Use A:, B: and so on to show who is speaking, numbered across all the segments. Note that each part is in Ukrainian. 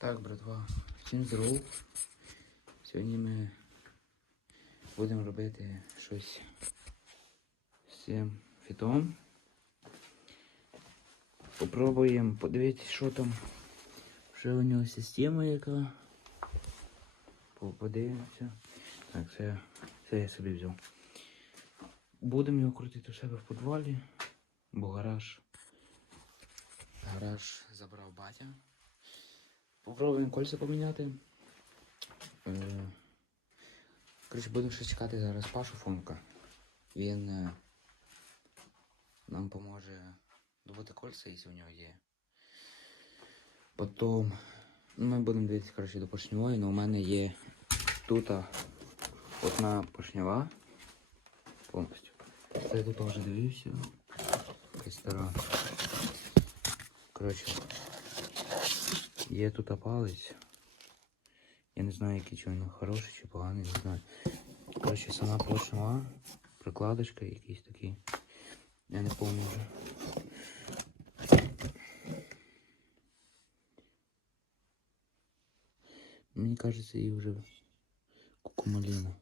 A: Так, братва, всім здоров. Сьогодні ми будемо робити щось з цим фітом. Попробуємо подивитися, що там. Що у нього система яка. Подивимося. Так, це, це я собі взяв. Будемо його крутити у себе в підвалі, бо гараж. Гараж забрав батя. Попробуємо кольця поміняти. Е, Коротше, будемо ще чекати зараз Пашу Фомка. Він е, нам поможе добути кольця, якщо у нього є. Потім ми будемо дивитися коротше, до поршневої, але у мене є тут одна поршнева повністю. Це я тут вже дивився. Якась стара. Коротше, Є тут палець. Я не знаю, який чи він хороший чи поганий, не знаю. Коротше, сама поршнева, прикладочка якийсь такий. Я не пам'ятаю вже. Мені кажеться, її вже кукумаліна.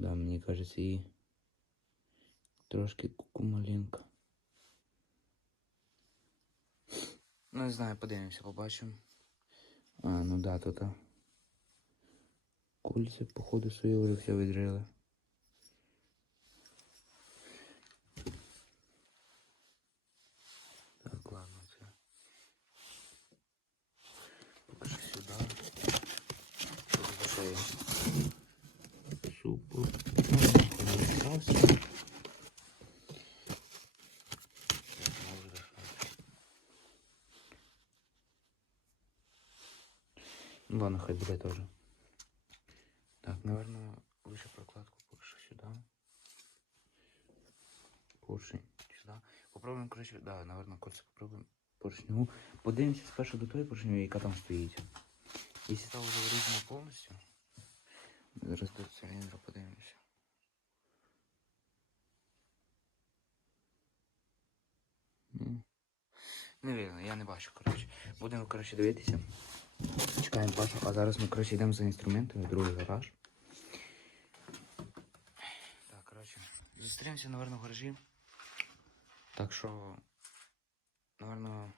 A: Да, мені кажеться, її трошки кукумалінка. Ну, не знаю, подивимося, побачимо. А, ну да, тут. Кульці, походу, свої вже все відрили. Так, ладно, це. Покажи сюди. Що це за шея? Супер. Ну, не стався. Так, може решати. Ну ладно, хай буде тоже. Так, наверное, лучше прокладку що сюди. Поршень сюди. Попробуємо, коротше, да, наверное, кольця попробуємо поршню. Подивимося спершу до тої поршню, яка там стоїть. Якщо там вже вирізано повністю, зараз до циліндра подивимося. Ну, я не бачу, коротше. Будемо, коротше, дивитися. Чекаємо Пашу, а зараз ми, коротше, йдемо за інструментами, в другий гараж. Так, коротше, зустрінемося, напевно, в гаражі. Так що, напевно,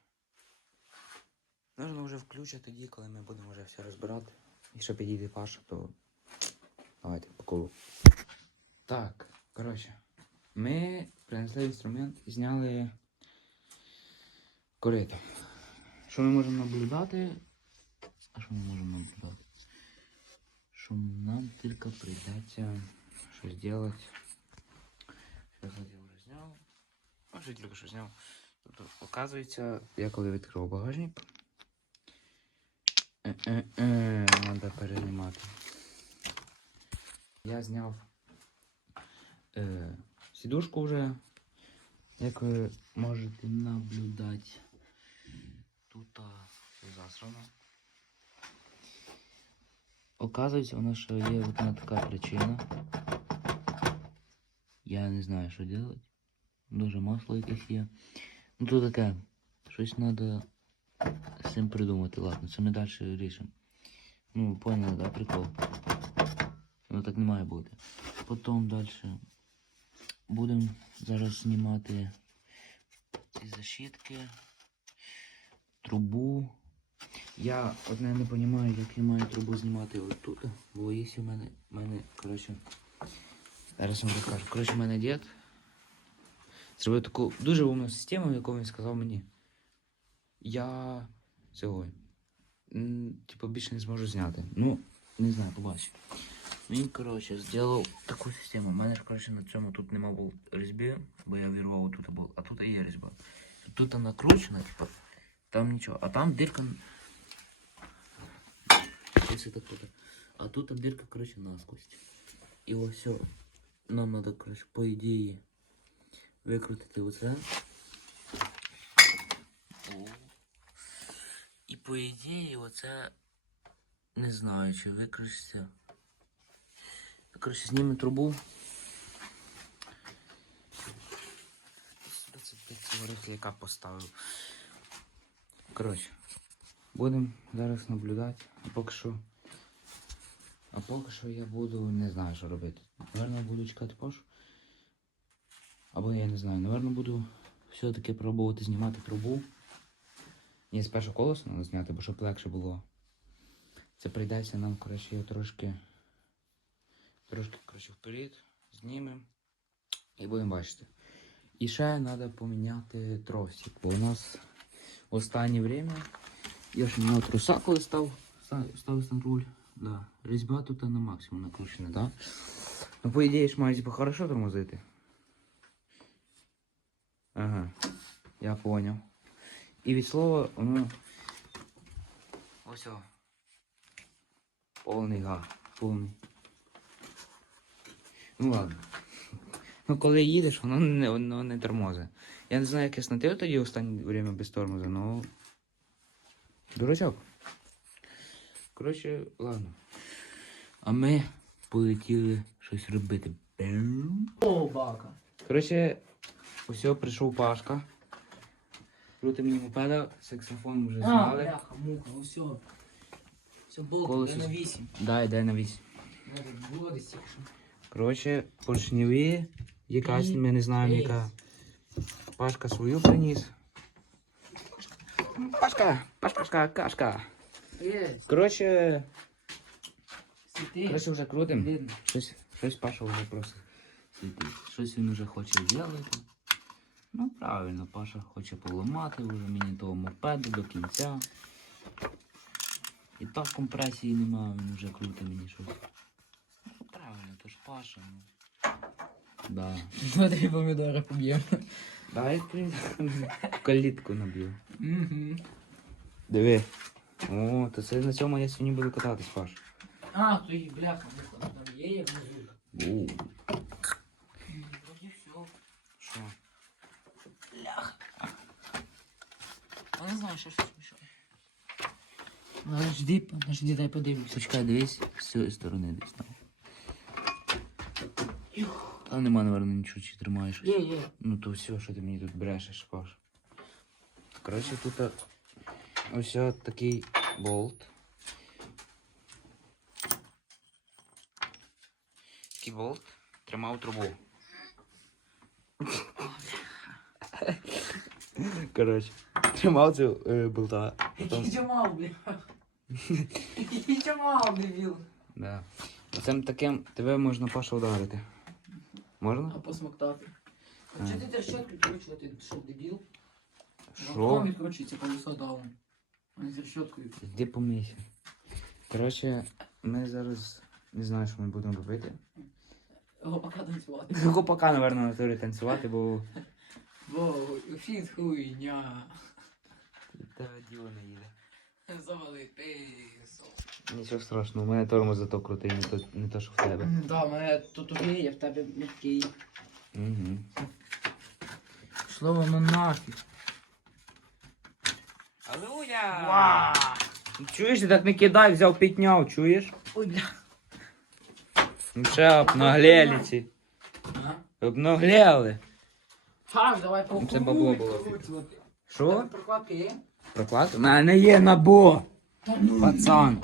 A: напевно, вже включать тоді, коли ми будемо вже все розбирати. Якщо підійде Паша, то давайте по колу. Так, коротше, ми принесли інструмент і зняли корито. Що ми можемо наблюдати? А що ми можемо наблюдати? Що нам тільки прийдеться щось зробити. Зараз я вже зняв. А вже тільки що зняв. Тобто, оказується, я коли відкрив багажник. Треба перенімати. Я зняв е, сідушку вже, як ви можете наблюдати. Тут засрано. Оказується, воно що є одна така причина. Я не знаю, що робити. Дуже масло якесь є. Ну то таке. Щось треба з цим придумати. Ладно, це ми далі рішимо. Ну, поняли, да, прикол. Воно так не має бути. Потім далі будемо зараз знімати ці защитки, трубу. Я одне не розумію, як я маю трубу знімати отут. Бо є у мене, в мене, коротше, зараз вам розкажу. Коротше, в мене дід зробив таку дуже умну систему, в яку він сказав мені. Я цього, типу, більше не зможу зняти. Ну, не знаю, побачу. Він, коротше, зробив таку систему. У мене ж, коротше, на цьому тут нема було різьби, бо я вірвав тут а тут є різьба. Тут накручена, типу, там нічого. А там дирка если так вот. А тут там дырка, короче, насквозь. И вот все. Нам надо, короче, по идее, выкрутить вот это. И по ідеї оце не знаю чи викручиться. Короче, знімемо трубу. Сюди це яка поставив. Коротше будемо зараз наблюдати. А поки що. А поки що я буду не знаю, що робити. Наверно, буду чекати Пашу. Або я не знаю, наверно, буду все-таки пробувати знімати трубу. Ні, спершу колесо треба зняти, бо щоб легше було. Це прийдеться нам, коротше, трошки. Трошки, коротше, вперед, знімемо і будемо бачити. І ще треба поміняти тросик, бо у нас в останнє время я ж міняв труса, коли став, став, ставився на руль. Да. Різьба тут на максимум накручена, да? Ну, по ідеї ж має типу, хорошо тормозити. Ага, я понял. І від слова воно. Ось о. Повний га. Повний. Ну ладно. Ну коли їдеш, воно не, воно не тормозить. Я не знаю, як я снатив тоді останнє время без тормоза, но. Дурачок. Коротше, ладно. А ми полетіли щось робити.
B: О, бака.
A: Коротше, ось прийшов Пашка. Крути мені мопеда, саксофон вже
B: А,
A: знали.
B: бляха, муха, ну все. Все, болт,
A: Колесо
B: я на
A: з-
B: 8.
A: Да, йде на вісь.
B: Було десь тільки що.
A: Коротше, поршневі, якась, ми не знаємо, яка. Пашка свою приніс. Пашка! Пашка, кашка! Коротше, коротше вже крутим. Щось, щось Паша вже просто світить. Щось він вже хоче робити. Ну, правильно, Паша хоче поламати вже мені того мопеду до кінця. І так компресії немає, він вже крутить мені щось. Ну, правильно, то ж Паша. Ну. Да.
B: Смотри, помідори поб'ємо.
A: Дай калітку наб'ю.
B: Угу.
A: Диви. О, то це на цьому я сьогодні буду кататись, Паш.
B: А, то і бляха, муха, там є як внизу.
A: У,
B: Вроді все.
A: Що?
B: Бляха. А не знаю, що щось мішає. Подожди, подожди, дай подивлюся.
A: Почекай, дивись, з цієї сторони десь там. Та нема, напевно, нічого, чи тримаєш. щось.
B: Є, є.
A: Ну то все, що ти мені тут брешеш, Паш. Коротше, тут ось такий болт. Такий болт тримав трубу. Коротше, тримав цю е, болта.
B: Джамал, бляха. Який Джамал, дебіл.
A: Да. Цим таким тебе можна Паша ударити. Можна?
B: А посмоктати.
A: А.
B: Чого ти терщотку відкручувати? Ти що, дебіл?
A: Що?
B: Руками відкручується колесо даун. А не терщоткою.
A: Іди помийся. Коротше, ми зараз не знаю, що ми будемо робити.
B: Його пока танцювати.
A: Гопака, напевно, на турі танцювати, бо
B: Бо фіт хуйня.
A: та діло не їде.
B: Завали писо.
A: Нічого страшного, у мене тормоз зато крутий, не то, не то що в тебе.
B: Да, мене тут тугий, а в тебе м'який.
A: Угу.
B: Шло воно нафіг.
A: Аллилуйя!
B: Ва!
A: Чуєш, ти так не кидай, взяв підняв, чуєш?
B: Ой, бля.
A: Ну ще обнаглели ці.
B: Ага.
A: Обнаглели.
B: Фаш, давай по
A: Це бабло було. Що?
B: Прокладки є?
A: Проклад? У мене є набо,
B: Та ну.
A: пацан.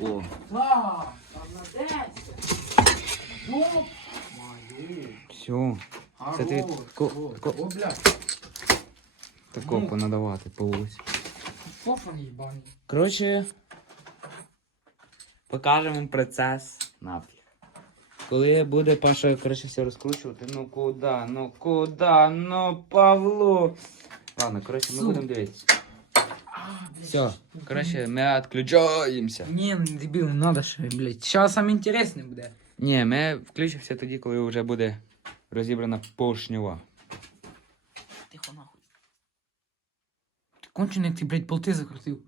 A: О,
B: Ва! Там на 10. Оп! Маю.
A: все. Це ти
B: Хорош.
A: тако-
B: О,
A: тако-
B: О, бля.
A: Тако
B: Ну.
A: понадавати по вулиці.
B: Фофан їбаний.
A: Коротше, покажемо процес нафіг. Коли буде Паша, коротше, все розкручувати, ну куди, ну куди, ну Павло. Ладно, коротше, ми будемо дивитися.
B: А, блядь.
A: Все, коротше, ми відключаємося.
B: Не, ну дебіл, не надо ще, блядь. Зараз саме інтересне буде.
A: Ні, ми включимося тоді, коли вже буде розібрана поршнева.
B: кончений, як ти, блядь, болти закрутив.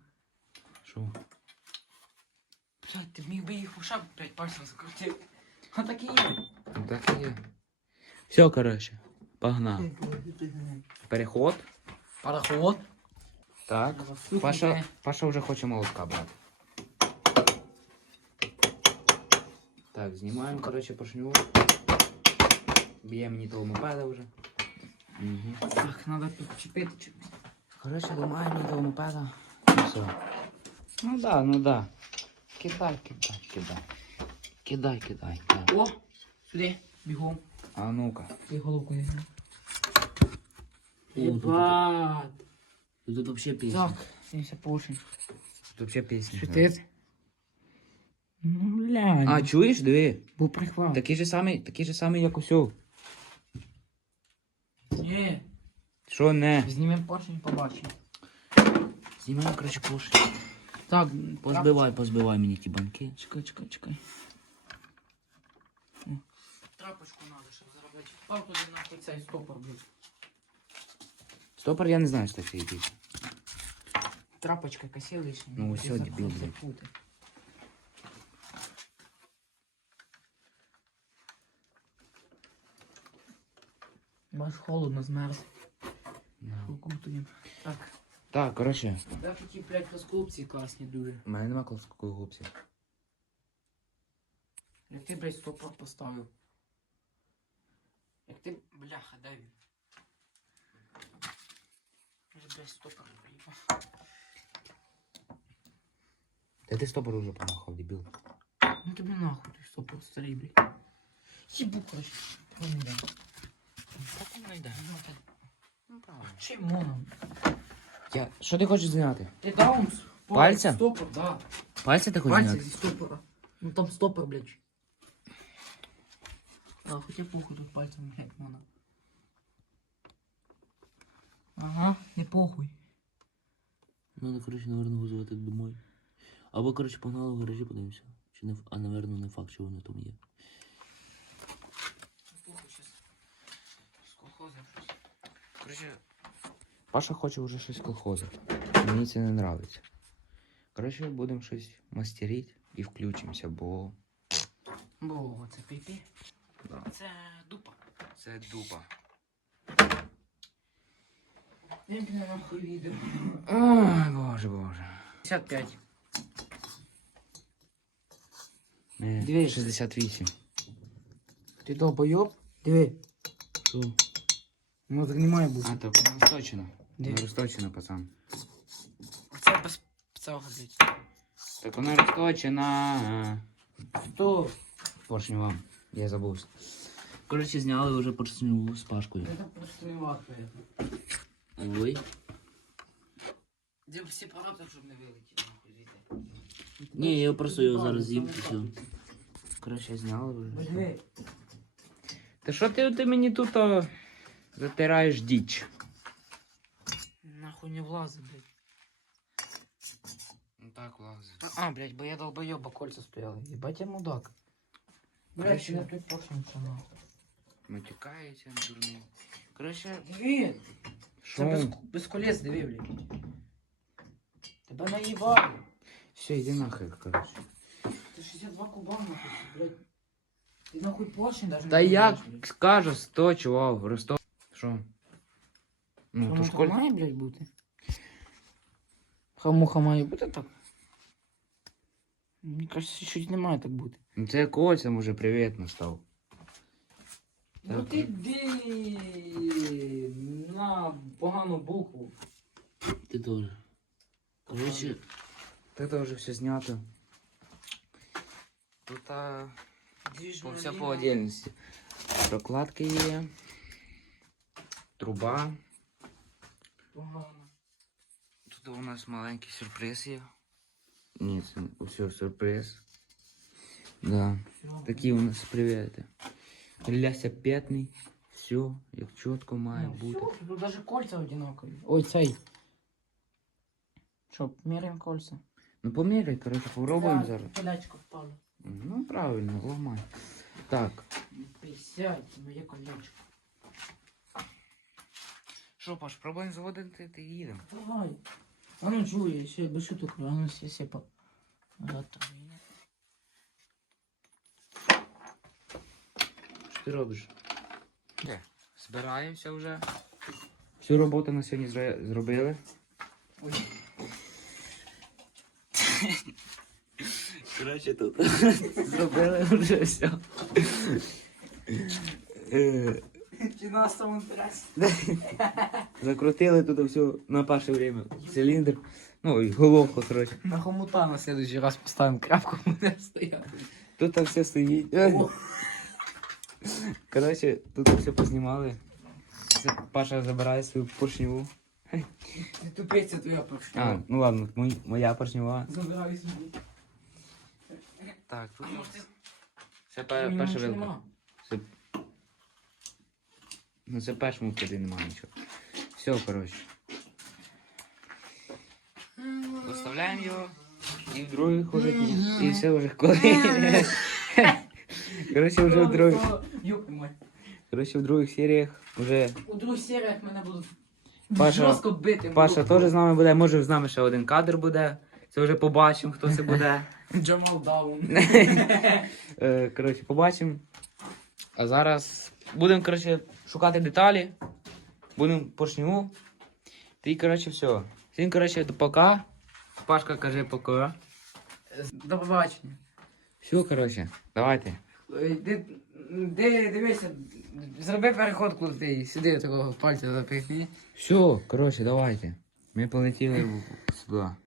A: Що?
B: Блядь, ти міг би їх хоча б, блядь, пальцем закрутив. А так і є.
A: Ну так і є. Все, коротше, погнали. Переход.
B: Пароход.
A: Так. Паша, Паша вже хоче молотка брати. Так, знімаємо, коротше, поршню. Б'є мені того мопеда вже. Угу.
B: Так, треба підчепити чи.
A: Коротше, ламаємо до мопеда. І все. Ну да, ну да. Кидай, кидай, кидай. Кидай, кидай. кидай.
B: О! Сюди, бігом.
A: А ну-ка.
B: Ти головкою. Єбать.
A: Тут взагалі пісня.
B: Так, дивися поршень.
A: Тут взагалі пісня.
B: Швітить. Ну, блядь.
A: А, чуєш, диви?
B: Був прихват.
A: Такий же самий, такий же самий, як усьо.
B: Ні.
A: Що не?
B: Знімемо поршень, побачимо.
A: Знімаємо, коротше, пош.
B: Так,
A: Позбивай, позбивай мені ті банки.
B: Чекай, чекай, чекай. О. Трапочку надо, щоб заробити. Пав туди нахуй цей стопор, блядь.
A: Стопор, я не знаю, що це якийсь.
B: Трапочка якась є лишня.
A: Ну,
B: Ти
A: ось
B: за-
A: дебіл, блядь.
B: запути. Бач, холодно змерз. Укутуємо. Так.
A: Так, коротше.
B: Да такі, блядь, плоскопці класні дуже.
A: У мене нема класкої губці.
B: Як ти, блядь, стопор поставив. Як ти, бляха, дай він. Я ж, блядь, стопор приїбав.
A: Та ти стопор уже помахав, дебіл.
B: Ну тобі нахуй, ти стопор старий, блядь. Сібу, короче. Ну, не дай.
A: Так не йде.
B: Ну, так.
A: Ну. Я... Що ти хочеш зняти?
B: Ти даун?
A: Пальцем?
B: Стопор, да.
A: Пальці ти хочеш
B: Пальці
A: зняти?
B: зі стопора. Ну там стопор, блядь. А, хоча похуй тут пальцем, блядь, моно. Ага, не похуй.
A: Надо, коротше, наверное, визвати домой. Або, коротше, погнали в гаражі, подивимося. Чи не, а, наверное, не факт, що вони там є.
B: Похуй щас. З колхоза щось.
A: Коротше, Паша хоче вже щось колхозити. Мені це не нравиться. Коротше, будемо щось мастерити і включимося, бо.
B: Бо це піпі.
A: Да.
B: Це дупа.
A: Це дупа.
B: Я б нахуй відео.
A: Ой, боже, боже.
B: 55.
A: Не,
B: Дві.
A: 68.
B: Ти долбойоб? Диви.
A: Що?
B: Ну так не має бути.
A: А, так вона розточена.
B: Де?
A: Вона розточена, пацан.
B: Це без цього, блядь.
A: Так вона розточена.
B: Хто?
A: Поршню вам. Я забувся. Коротше, зняли вже поршню з Пашкою.
B: Це просто не варто.
A: Ой.
B: Де всі пороти, щоб не вилетіли, нахуй звідти.
A: Ні, я просто його зараз з'їм і все. Коротше, зняли вже.
B: Диви.
A: Та що ти, ти мені тут о, затираєш діч?
B: Нахуй не влазить, блядь.
A: Ну так, влазить.
B: А, блядь, бо я долбойоба кольца стояли. Ебать я мудак. Блядь,
A: Короче.
B: я тут пошнуться нахуй.
A: Матюкається, дурний. Коротше,
B: Диви! Це без,
A: що?
B: без колес, диви, блядь. Тебе наїбали.
A: Все, йди нахер, коротше.
B: Це 62 куба, нахуй, блядь. Ти нахуй поршень даже
A: Та
B: не
A: як
B: знаєш, блядь.
A: скажу, сто чувак, Ростов. Що? Ну, то
B: Воно
A: ж
B: так
A: коль...
B: має, блядь, бути. Хамуха має бути так. Мені кажется, чуть не має так бути.
A: Ну це кольцем уже привіт настав.
B: Ну
A: Так.
B: ти ди на погану букву.
A: Ти теж. Коротше, тут вже все знято. Тут а, по, все по отдельності. Прокладки є. Труба.
B: Погано.
A: Тут у нас маленький сюрприз є. Ні, це все сюрприз. Да. Такі у нас привіти. Ляся п'ятний. Все, як чітко має
B: Ну,
A: бути.
B: всё, тут даже кольца одинакові. Ой, цей. Що, міряємо кольца?
A: Ну поміряй, коротше, попробуємо зараз.
B: Колячко впало.
A: Ну правильно, ламай. Так.
B: Присядь, моє колячко.
A: Що, Паш, пробуємо заводити ти їдемо.
B: Давай. А ну чує, ще без шуток, а ну все сіпав. Готові.
A: Що ти робиш? Збираємося вже. Всю роботу на сьогодні зро- зробили.
B: Ой.
A: Коротше, тут зробили вже все.
B: Самому інтересі.
A: Закрутили тут все на перше время. Циліндр. Ну і головку, коротше.
B: На хомута на следующий раз поставимо крапку, буде стояти.
A: Тут там все стоїть.
B: О.
A: Коротше, тут все познімали. Це Паша забирає свою поршневу.
B: Тупець, це твоя
A: А, ну ладно, мой, моя поршнева.
B: Забирай собі.
A: Так, тут
B: ну,
A: перша вилка. Ну це першому вході немає нічого. Все, коротше. Поставляємо його. І в других уже і все вже коли. Коротше, вже в других. Коротше, в других серіях вже
B: У других серіях мене будуть
A: Паша-
B: жорстко бити.
A: Паша теж з нами буде, може з нами ще один кадр буде. Це вже побачимо, хто це буде.
B: Джамал Даун.
A: Е, Коротше, побачимо. А зараз будемо, коротше, шукати деталі. Будемо поршню. Ти, коротше, все. Всім, коротше, до пока. Пашка каже пока.
B: До побачення.
A: Все, коротше, давайте.
B: Де, де дивися, зроби переход крутий, сюди такого пальця запихни.
A: Все, коротше, давайте. Ми полетіли сюди.